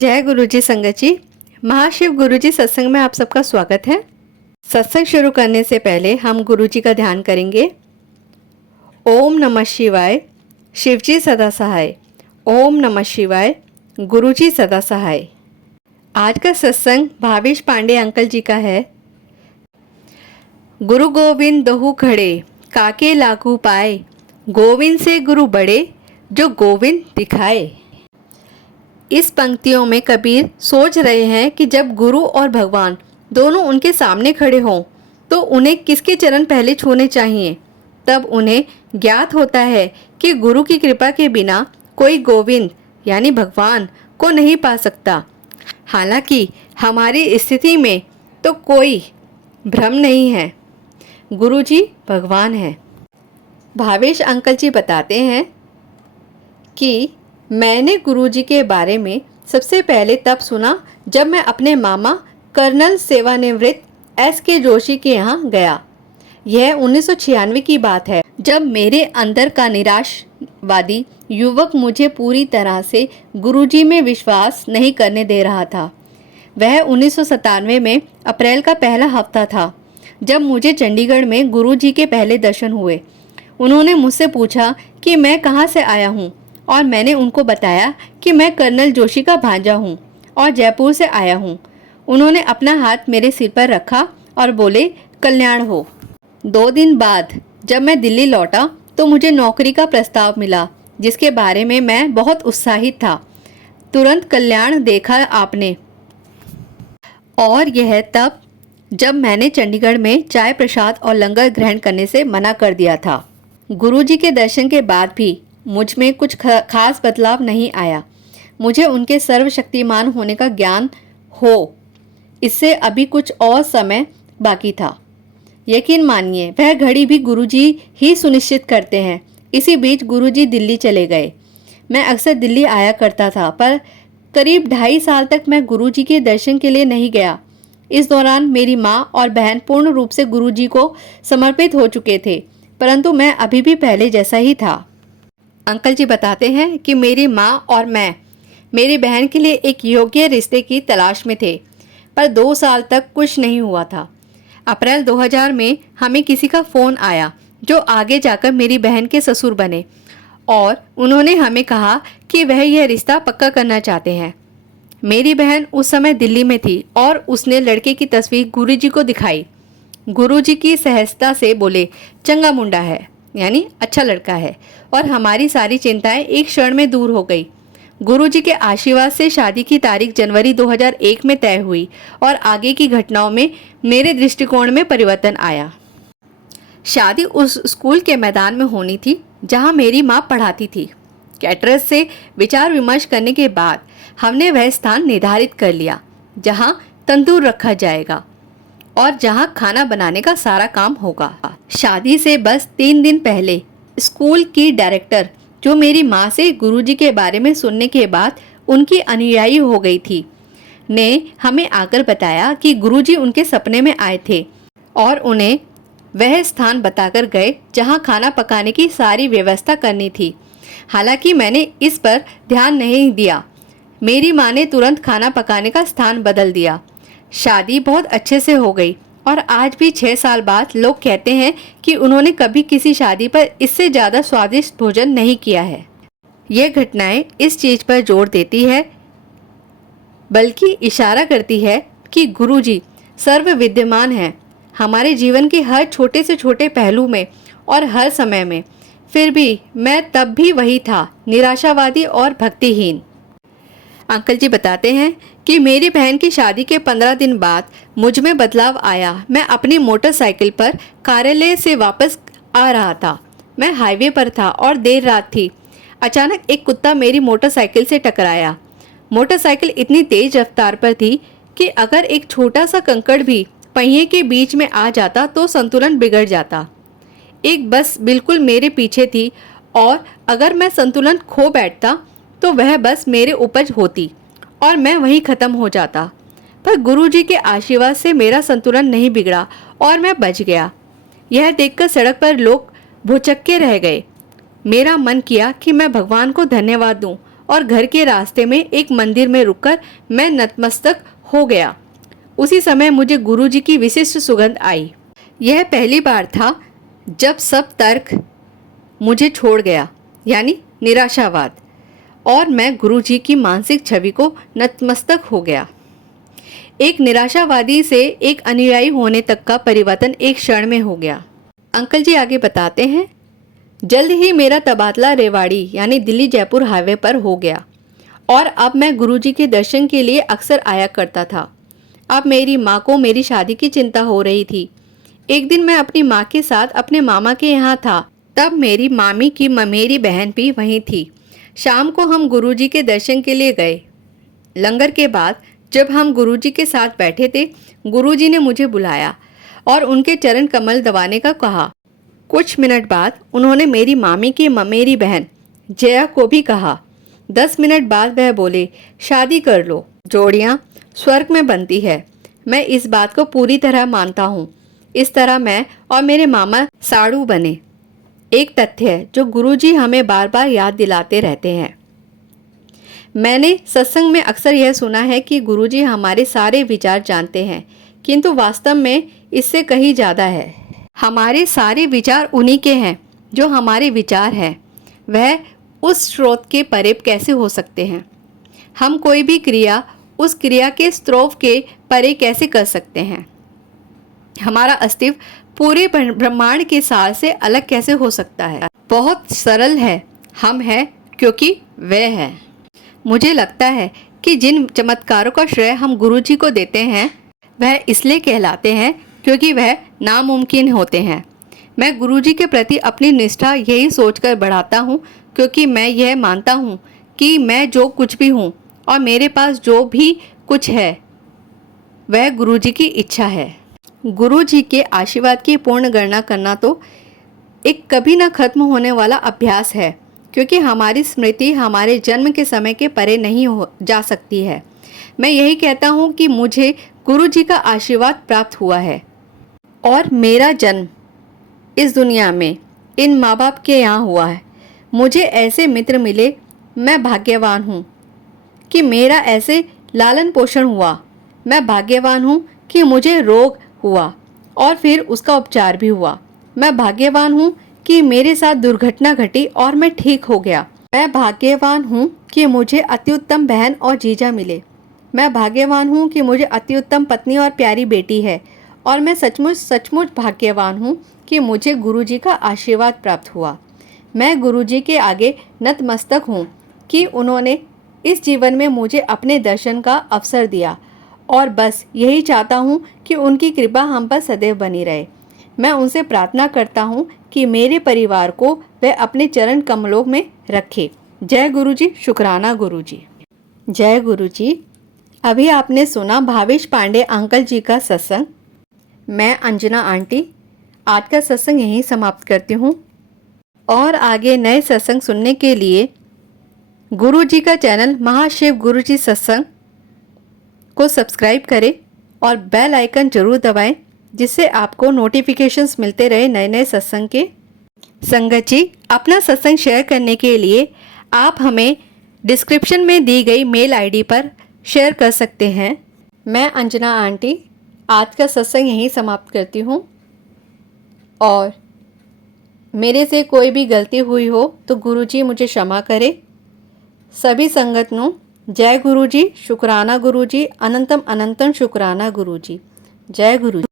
जय गुरुजी संगत जी। महाशिव गुरुजी सत्संग में आप सबका स्वागत है। सत्संग शुरू करने से पहले हम गुरुजी का ध्यान करेंगे। ओम नमः शिवाय, शिवजी सदा सहाय। ओम नमः शिवाय, गुरुजी सदा सहाय। आज का सत्संग भावेश पांडे अंकल जी का है। गुरु गोविंद दोहु खड़े, काके लागू पाए, गोविंद से गुरु बड़े, जो गोविंद दिखाए। इस पंक्तियों में कबीर सोच रहे हैं कि जब गुरु और भगवान दोनों उनके सामने खड़े हों तो उन्हें किसके चरण पहले छूने चाहिए। तब उन्हें ज्ञात होता है कि गुरु की कृपा के बिना कोई गोविंद यानी भगवान को नहीं पा सकता। हालांकि हमारी स्थिति में तो कोई भ्रम नहीं है, गुरु जी भगवान हैं। भावेश अंकल जी बताते हैं कि मैंने गुरुजी के बारे में सबसे पहले तब सुना जब मैं अपने मामा कर्नल सेवानिवृत्त S.K. जोशी के यहाँ गया। यह 1996 की बात है, जब मेरे अंदर का निराशवादी युवक मुझे पूरी तरह से गुरुजी में विश्वास नहीं करने दे रहा था। वह 1997 में अप्रैल का पहला हफ्ता था जब मुझे चंडीगढ़ में गुरुजी के पहले दर्शन हुए। उन्होंने मुझसे पूछा कि मैं कहाँ से आया हूँ और मैंने उनको बताया कि मैं कर्नल जोशी का भांजा हूँ और जयपुर से आया हूँ। उन्होंने अपना हाथ मेरे सिर पर रखा और बोले, कल्याण हो। 2 दिन बाद जब मैं दिल्ली लौटा तो मुझे नौकरी का प्रस्ताव मिला, जिसके बारे में मैं बहुत उत्साहित था। तुरंत कल्याण देखा आपने। और यह तब जब मैंने चंडीगढ़ में चाय प्रसाद और लंगर ग्रहण करने से मना कर दिया था। गुरुजी के दर्शन के बाद भी मुझ में कुछ खास बदलाव नहीं आया। मुझे उनके सर्वशक्तिमान होने का ज्ञान हो, इससे अभी कुछ और समय बाकी था। यकीन मानिए वह घड़ी भी गुरुजी ही सुनिश्चित करते हैं। इसी बीच गुरुजी दिल्ली चले गए। मैं अक्सर दिल्ली आया करता था, पर करीब 2.5 साल तक मैं गुरुजी के दर्शन के लिए नहीं गया। इस दौरान मेरी माँ और बहन पूर्ण रूप से गुरुजी को समर्पित हो चुके थे, परंतु मैं अभी भी पहले जैसा ही था। अंकल जी बताते हैं कि मेरी माँ और मैं मेरी बहन के लिए एक योग्य रिश्ते की तलाश में थे, पर 2 साल तक कुछ नहीं हुआ था। अप्रैल 2000 में हमें किसी का फ़ोन आया जो आगे जाकर मेरी बहन के ससुर बने, और उन्होंने हमें कहा कि वह यह रिश्ता पक्का करना चाहते हैं। मेरी बहन उस समय दिल्ली में थी और उसने लड़के की तस्वीर गुरुजी को दिखाई। गुरुजी की सहजता से बोले, चंगा मुंडा है, यानी अच्छा लड़का है, और हमारी सारी चिंताएं एक क्षण में दूर हो गई। गुरुजी के आशीर्वाद से शादी की तारीख जनवरी 2001 में तय हुई और आगे की घटनाओं में मेरे दृष्टिकोण में परिवर्तन आया। शादी उस स्कूल के मैदान में होनी थी जहां मेरी माँ पढ़ाती थी। कैटरर्स से विचार विमर्श करने के बाद हमने वह स्थान निर्धारित कर लिया जहां तंदूर रखा जाएगा और जहां खाना बनाने का सारा काम होगा। शादी से बस 3 दिन पहले स्कूल की डायरेक्टर, जो मेरी माँ से गुरुजी के बारे में सुनने के बाद उनकी अनुयायी हो गई थी, ने हमें आकर बताया कि गुरुजी उनके सपने में आए थे और उन्हें वह स्थान बताकर गए जहां खाना पकाने की सारी व्यवस्था करनी थी। हालांकि मैंने इस पर ध्यान नहीं दिया। मेरी माँ ने तुरंत खाना पकाने का स्थान बदल दिया। शादी बहुत अच्छे से हो गई और आज भी 6 साल बाद लोग कहते हैं कि उन्होंने कभी किसी शादी पर इससे ज़्यादा स्वादिष्ट भोजन नहीं किया है। ये घटनाएं इस चीज़ पर जोर देती है, बल्कि इशारा करती है कि गुरुजी सर्व विद्यमान हैं हमारे जीवन के हर छोटे से छोटे पहलू में और हर समय में। फिर भी मैं तब भी वही था, निराशावादी और भक्तिहीन। अंकल जी बताते हैं कि मेरी बहन की शादी के 15 दिन बाद मुझ में बदलाव आया। मैं अपनी मोटरसाइकिल पर कार्यालय से वापस आ रहा था। मैं हाईवे पर था और देर रात थी। अचानक एक कुत्ता मेरी मोटरसाइकिल से टकराया। मोटरसाइकिल इतनी तेज रफ्तार पर थी कि अगर एक छोटा सा कंकड़ भी पहिए के बीच में आ जाता तो संतुलन बिगड़ जाता। एक बस बिल्कुल मेरे पीछे थी और अगर मैं संतुलन खो बैठता तो वह बस मेरे ऊपर होती और मैं वहीं ख़त्म हो जाता। पर गुरुजी के आशीर्वाद से मेरा संतुलन नहीं बिगड़ा और मैं बच गया। यह देखकर सड़क पर लोग भौचक्के रह गए। मेरा मन किया कि मैं भगवान को धन्यवाद दूं और घर के रास्ते में एक मंदिर में रुककर मैं नतमस्तक हो गया। उसी समय मुझे गुरुजी की विशिष्ट सुगंध आई। यह पहली बार था जब सब तर्क मुझे छोड़ गया, यानी निराशावाद, और मैं गुरुजी की मानसिक छवि को नतमस्तक हो गया। एक निराशावादी से एक अनुयायी होने तक का परिवर्तन एक क्षण में हो गया। अंकल जी आगे बताते हैं, जल्द ही मेरा तबादला रेवाड़ी यानी दिल्ली जयपुर हाईवे पर हो गया और अब मैं गुरुजी के दर्शन के लिए अक्सर आया करता था। अब मेरी माँ को मेरी शादी की चिंता हो रही थी। एक दिन मैं अपनी माँ के साथ अपने मामा के यहाँ था, तब मेरी मामी की ममेरी बहन भी वहीं थी। शाम को हम गुरुजी के दर्शन के लिए गए। लंगर के बाद जब हम गुरुजी के साथ बैठे थे, गुरुजी ने मुझे बुलाया और उनके चरण कमल दबाने का कहा। कुछ मिनट बाद उन्होंने मेरी मामी की ममेरी बहन जया को भी कहा। 10 मिनट बाद वह बोले, शादी कर लो, जोड़ियाँ स्वर्ग में बनती है। मैं इस बात को पूरी तरह मानता हूँ। इस तरह मैं और मेरे मामा साड़ू बने। एक तथ्य है जो गुरुजी हमें बार बार याद दिलाते रहते हैं। मैंने सत्संग में अक्सर यह सुना है कि गुरुजी हमारे सारे विचार जानते हैं, किंतु वास्तव में इससे कहीं ज़्यादा है। हमारे सारे विचार उन्हीं के हैं जो हमारे विचार हैं। वह उस स्रोत के परे कैसे हो सकते हैं? हम कोई भी क्रिया उस क्रिया के स्रोत के परे कैसे कर सकते हैं? हमारा अस्तित्व पूरे ब्रह्मांड के सार से अलग कैसे हो सकता है? बहुत सरल है, हम हैं क्योंकि वह है। मुझे लगता है कि जिन चमत्कारों का श्रेय हम गुरुजी को देते हैं वह इसलिए कहलाते हैं क्योंकि वह नामुमकिन होते हैं। मैं गुरुजी के प्रति अपनी निष्ठा यही सोचकर बढ़ाता हूँ क्योंकि मैं यह मानता हूँ कि मैं जो कुछ भी हूँ और मेरे पास जो भी कुछ है वह गुरुजी की इच्छा है। गुरुजी के आशीर्वाद की पूर्ण गणना करना तो एक कभी न खत्म होने वाला अभ्यास है, क्योंकि हमारी स्मृति हमारे जन्म के समय के परे नहीं हो जा सकती है। मैं यही कहता हूँ कि मुझे गुरुजी का आशीर्वाद प्राप्त हुआ है और मेरा जन्म इस दुनिया में इन माँ बाप के यहाँ हुआ है। मुझे ऐसे मित्र मिले, मैं भाग्यवान हूँ कि मेरा ऐसे लालन पोषण हुआ। मैं भाग्यवान हूँ कि मुझे रोग हुआ और फिर उसका उपचार भी हुआ। मैं भाग्यवान हूँ कि मेरे साथ दुर्घटना घटी और मैं ठीक हो गया। मैं भाग्यवान हूँ कि मुझे अत्युत्तम बहन और जीजा मिले। मैं भाग्यवान हूँ कि मुझे अत्युत्तम पत्नी और प्यारी बेटी है। और मैं सचमुच सचमुच भाग्यवान हूँ कि मुझे गुरुजी का आशीर्वाद प्राप्त हुआ। मैं गुरुजी के आगे नतमस्तक हूँ कि उन्होंने इस जीवन में मुझे अपने दर्शन का अवसर दिया और बस यही चाहता हूँ कि उनकी कृपा हम पर सदैव बनी रहे। मैं उनसे प्रार्थना करता हूँ कि मेरे परिवार को वह अपने चरण कमलों में रखे। जय गुरुजी, शुक्राना गुरुजी। जय गुरुजी। अभी आपने सुना भावेश पांडे अंकल जी का सत्संग। मैं अंजना आंटी आज का सत्संग यहीं समाप्त करती हूँ और आगे नए सत्संग सुनने के लिए गुरुजी का चैनल महाशिव गुरुजी सत्संग को सब्सक्राइब करें और बेल आइकन जरूर दबाएं, जिससे आपको नोटिफिकेशंस मिलते रहे नए नए सत्संग के। संगत जी, अपना सत्संग शेयर करने के लिए आप हमें डिस्क्रिप्शन में दी गई मेल आईडी पर शेयर कर सकते हैं। मैं अंजना आंटी आज का सत्संग यहीं समाप्त करती हूँ और मेरे से कोई भी गलती हुई हो तो गुरुजी मुझे क्षमा करे। सभी संगत नु जय गुरुजी, शुक्राना गुरुजी, अनंतम अनंतम शुक्राना गुरुजी। जय गुरुजी।